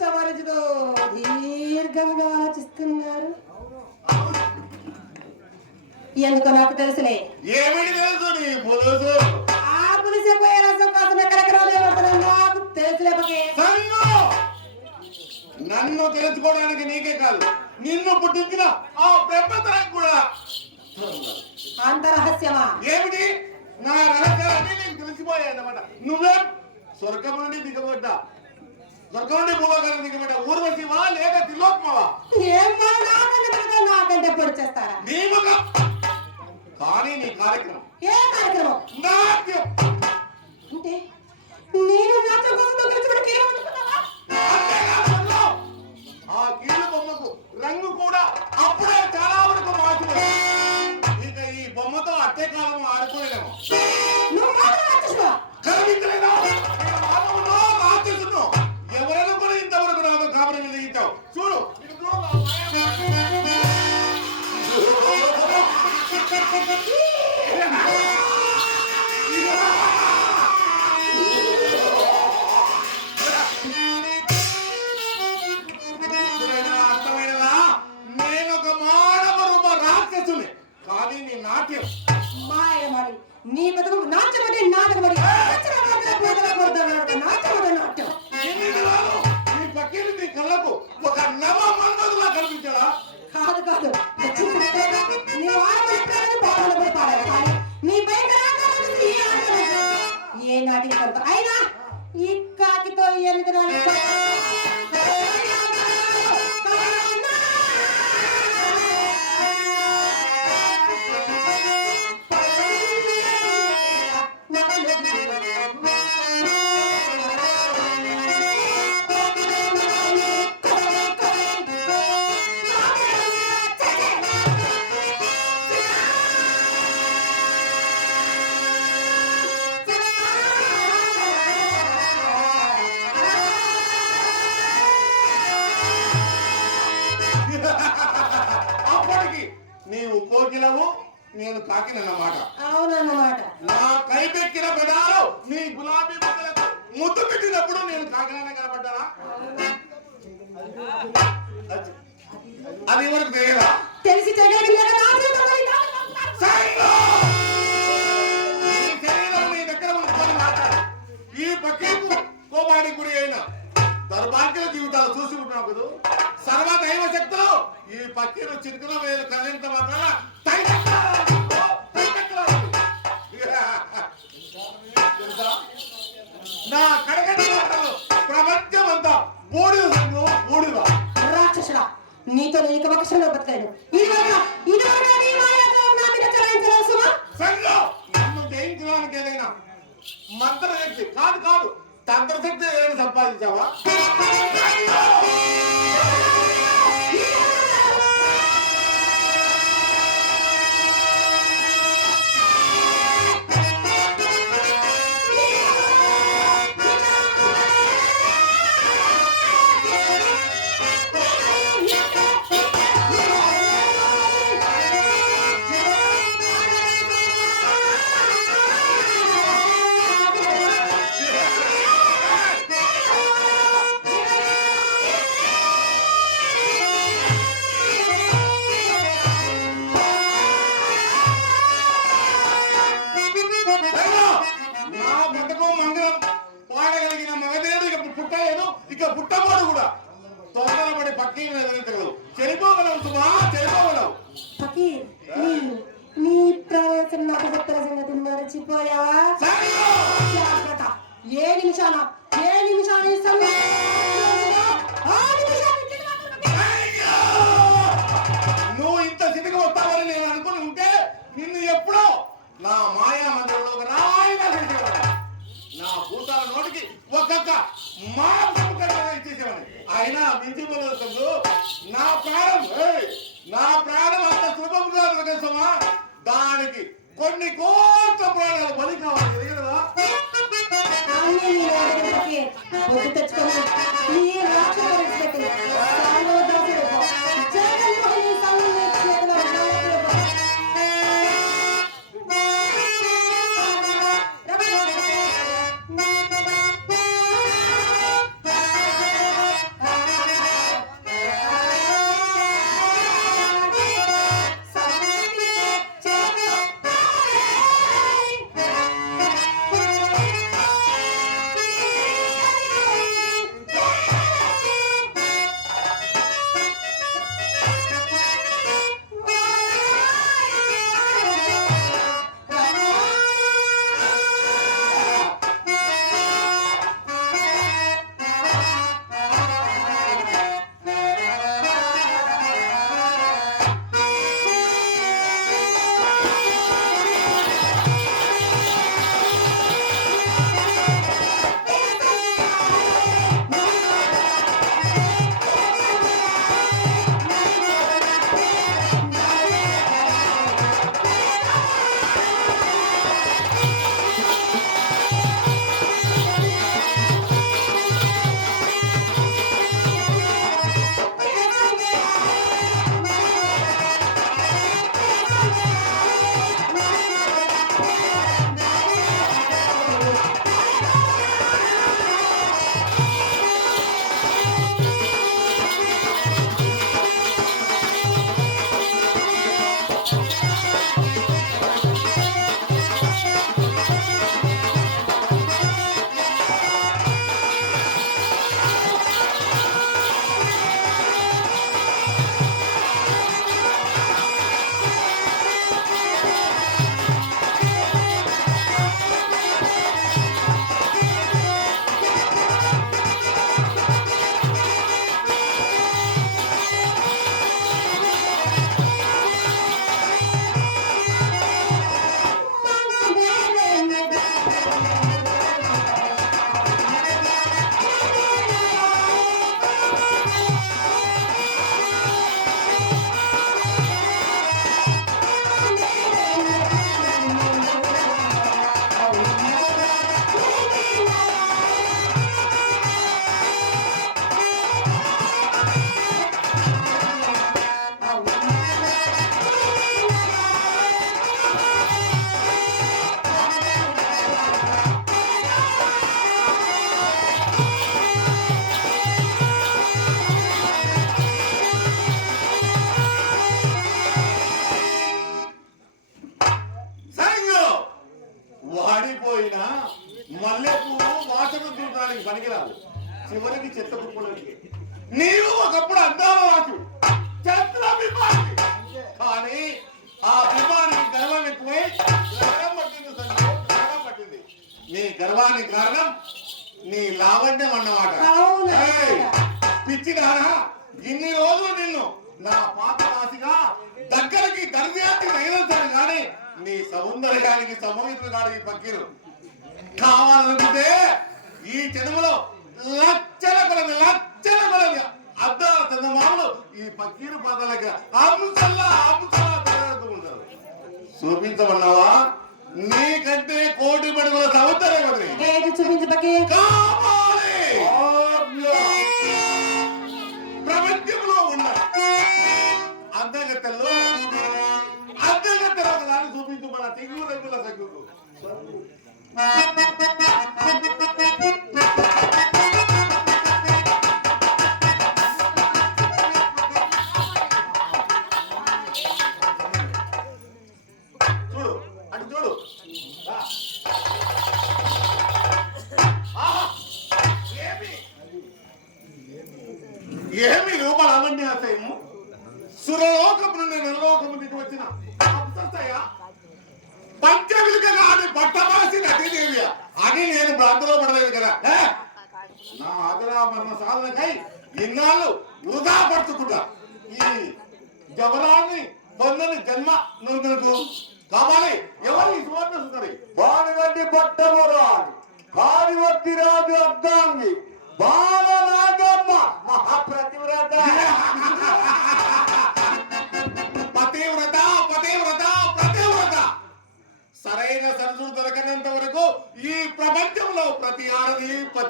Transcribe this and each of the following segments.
సమాజంలో దీర్ఘంగా ఆలోచిస్తున్నారు. ఎందుకో నాకు తెలుసులే. ఏమిటి తెలుసు నీ పులుసు? ఆ పులిసే పోయే రసం కోసం ఎక్కడెక్కడ లేవడుతున్నాను నాకు తెలుసులే పకే సంగు నన్ను తెలుసుకోవడానికి నీకే కాదు నిన్ను పుట్టించిన ఆ పెద్దతనం కూడా. అంత రహస్యమా ఏమిటి? నా రహస్యాలన్నీ నీకు తెలిసిపోయాయన్నమాట. నువ్వే స్వర్గం నుండి దిగబడ్డా? నుండి భూలోకాలకు దిగబడ్డా ఊర్వశివా లేక తిలోత్మవా ఏం మరి నాకంటే పెద్దగా నాకంటే పొడి చేస్తారా? నీ ముఖం. కానీ నీ కార్యక్రమం. ఏ కార్యక్రమం? నాట్యం. అంటే నేను నాట్యం కోసం అంతేకాదు సంగు. ఆ కీలు బొమ్మకు రంగు కూడా అప్పుడే చాలా వరకు మార్చుకుంది ఇక ఈ బొమ్మతో అట్టే కాలం ఆడుకోలేము. నువ్వు మాత్రం మన్మధులా కనిపించాడా? కాదు కాదు. నేను కాకినన్నమాట. అవునన్నమాట. నా కైపెక్కిన పెదాలు నీ గులాబీ ముద్దలకు ముద్దు పెట్టినప్పుడు నేను కాకినాడ కనబడ్డానా అది ఎవరికి తెలియదా? తెలిసి ఈ అయిన దౌర్భాగ్య జీవితాలు చూసి ఉన్నావు కదూ. సర్వ దైవ శక్తులు ఈ పక్కన చిరుకుల వేలు కలిగినంత మాత్రాన నీతో నేను ఇక తెచ్చుకొని ఈ రాష్ట్ర చెత్త కుప్పలోకి. నీవు ఒకప్పుడు అందాల రాజు చంద్రాభిమాని కానీ ఆ అభిమానికి గర్వం ఎక్కువై గ్రహం పట్టింది గ్రహం పట్టింది. నీ గర్వానికి కారణం నీ లావణ్యం అన్నమాట. అవును. ఏయ్, పిచ్చిదానా ఇన్ని రోజులు నిన్ను నా పాత రాశిగా దగ్గరికి దర్యానికి తగిలించాను కానీ నీ సౌందర్యానికి సంభవించిన కాదు ఈ పక్కీరు. కావాలనుకుంటే ఈ జన్మలో లక్షల కొలది లక్షల కొలది అద్దాల చందమామలు ఈ పక్కీరు పాదాలకి అంశల్లా తయారుతూ ఉంటారు. చూపించమన్నావా? నీకంటే కోటి పడుగుల సౌందర్యం అది ఏది చూపించు పకి కావాలి ఏమి రూపలావణ్యాశయము సురలోకము నుండి నరలోకము దిగి వచ్చిన అప్సరసయ పంచవిలిక కాదు పట్టమాసి నటీదేవి అని నేను భ్రాంతిలో పడలేదు కదా. ఏ? నా ఆదరాభరణ సాధనకై ఇన్నాళ్ళు వృధా పడుతుకుంటా ఈ జవరాన్ని పొందని జన్మ నువ్వు కావాలి ఎవరు ఈ సువర్ణ సుందరి వానివంటి పట్టమురాలు కానివత్తి రాజు రాదు అర్థాన్ని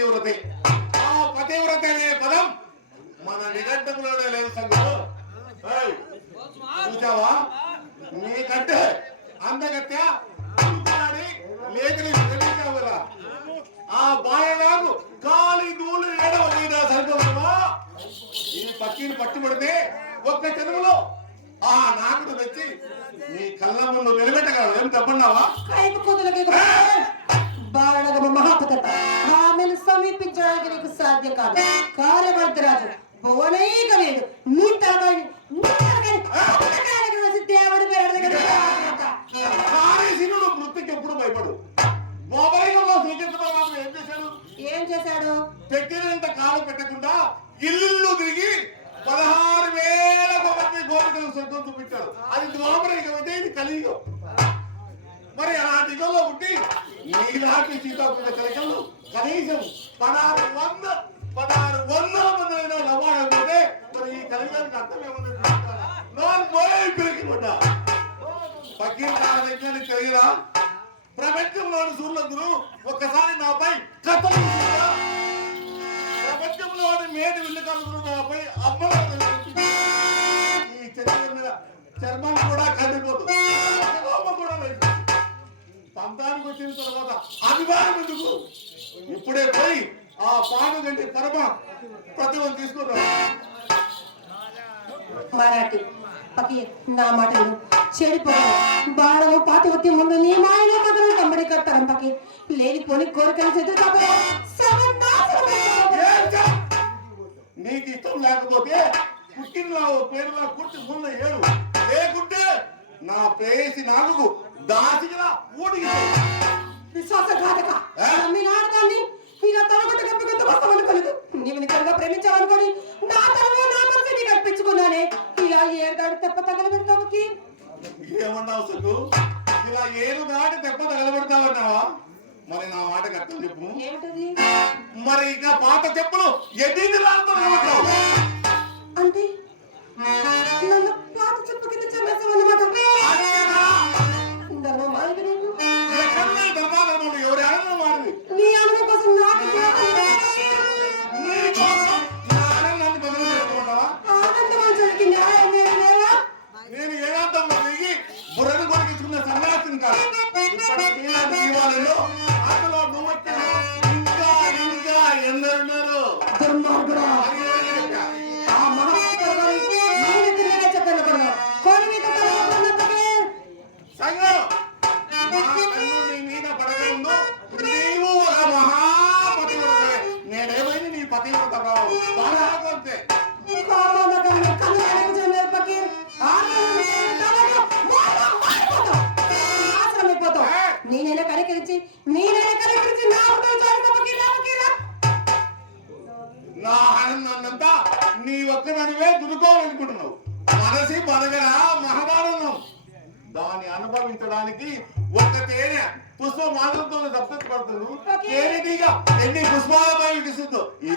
పతివ్రతే ఆ పతివ్రత అనే పదం. మన నిఘంటులోనే లేదు సంగతి. చూసావా? నీకంటే అందగత్య లేఖని కదా. ఆ బాయనాకు కాలి నూలు ఏడవ మీద సరిపోవా ఈ పక్కీని పట్టుబడితే ఒక్క జన్మలో ఆ నాకుడు తెచ్చి నీ కళ్ళ ముందు నిలబెట్టగలవు ఏం తప్పన్నావా? కైపు సమీపించడానికి నీకు సాధ్యం కాదు. కార్యవర్ధరాజు భువనైక వేడు నీ తలకాయని నీ తలకాయని పుస్తకాలకు రాసి దేవుడి పేరు దగ్గర కాళేశీనుడు మృతికి ఎప్పుడు భయపడు? మొబైల్లో శ్రీకృష్ణ మాత్రం ఏం చేశాడు? పెట్టినంత కాలు పెట్టకుండా ఇల్లు తిరిగి పదహారు వేల మంది గోపికలు స్వర్గం చూపించాడు. అది ద్వాపరికం అయితే ఇది కలియుగం. మరి అలాంటి యుగంలో ఉండి నీలాంటి సీతాపుర కలికలు కనీసం పదహారు వంద పదహారు వందల మంది అయినా లవాడకపోతే మరి ఈ కలిగానికి అర్థం ఏముంది? నాన్ మోయే పెరిగిపోతా పక్కీర్ కాల దగ్గర తెలియదా? ప్రపంచంలోని సూర్యులందరూ ఒక్కసారి నాపై కథలు ప్రపంచంలోని మేటి విల్లు నాపై అమ్మవారు ఈ చర్మం మీద చర్మం కూడా కందిపోదు కూడా లేదు. పంతానికి వచ్చిన తర్వాత అభిమానం ఎందుకు? ఇప్పుడే పోయి ఆ పాను గంటి పరమ ప్రతిభను తీసుకురా మరాఠీ నా మాట విను. చెడిపోయాడు బాణము పాతివత్తి ముందు నీ మాయలో కథలు కమ్మడి కట్టారు పకి. లేనిపోని కోరికలు చెట్టు ఏం చే? నీకు ఇష్టం లేకపోతే పుట్టిన పేరులో కుట్టి ముందు ఏడు. లేకుంటే నా ప్రేయసి నాలుగు దాసిగా ఊడికి విశ్వాసఘాతక. ఆ? మీ నాడదాన్ని ఇలా తలగొట్ట గప్పగొత్త వస్తామనుకోలేదు నీవు నిజంగా ప్రేమించావనుకొని నా తనలో నా మనసు నీకు అర్పించుకున్నానే ఇలా ఏడాడు తెప్ప తగలబెడతావుకి ఏమన్నావు సుఖు ఇలా ఏరు దాటి దెబ్బ తగలబడతావన్నావా మరి నా మాటకి అర్థం చెప్పు. మరి ఇక పాత చెప్పులు ఎన్ని? అంటే నన్ను పాత చెప్పు కింద చంపేసావన్నమాట నా ఆనందాన్నంతా నీ ఒక్కదానివే దుడుకోవాలనుకుంటున్నావు. మనసి బలగరా మహదానందం దాన్ని అనుభవించడానికి ఒక్క తేనె పుష్ప మాత్రంతో తప్పించి పడుతుంది తేనెటీగా ఎన్ని పుష్పాలపై విడిస్తుందో ఈ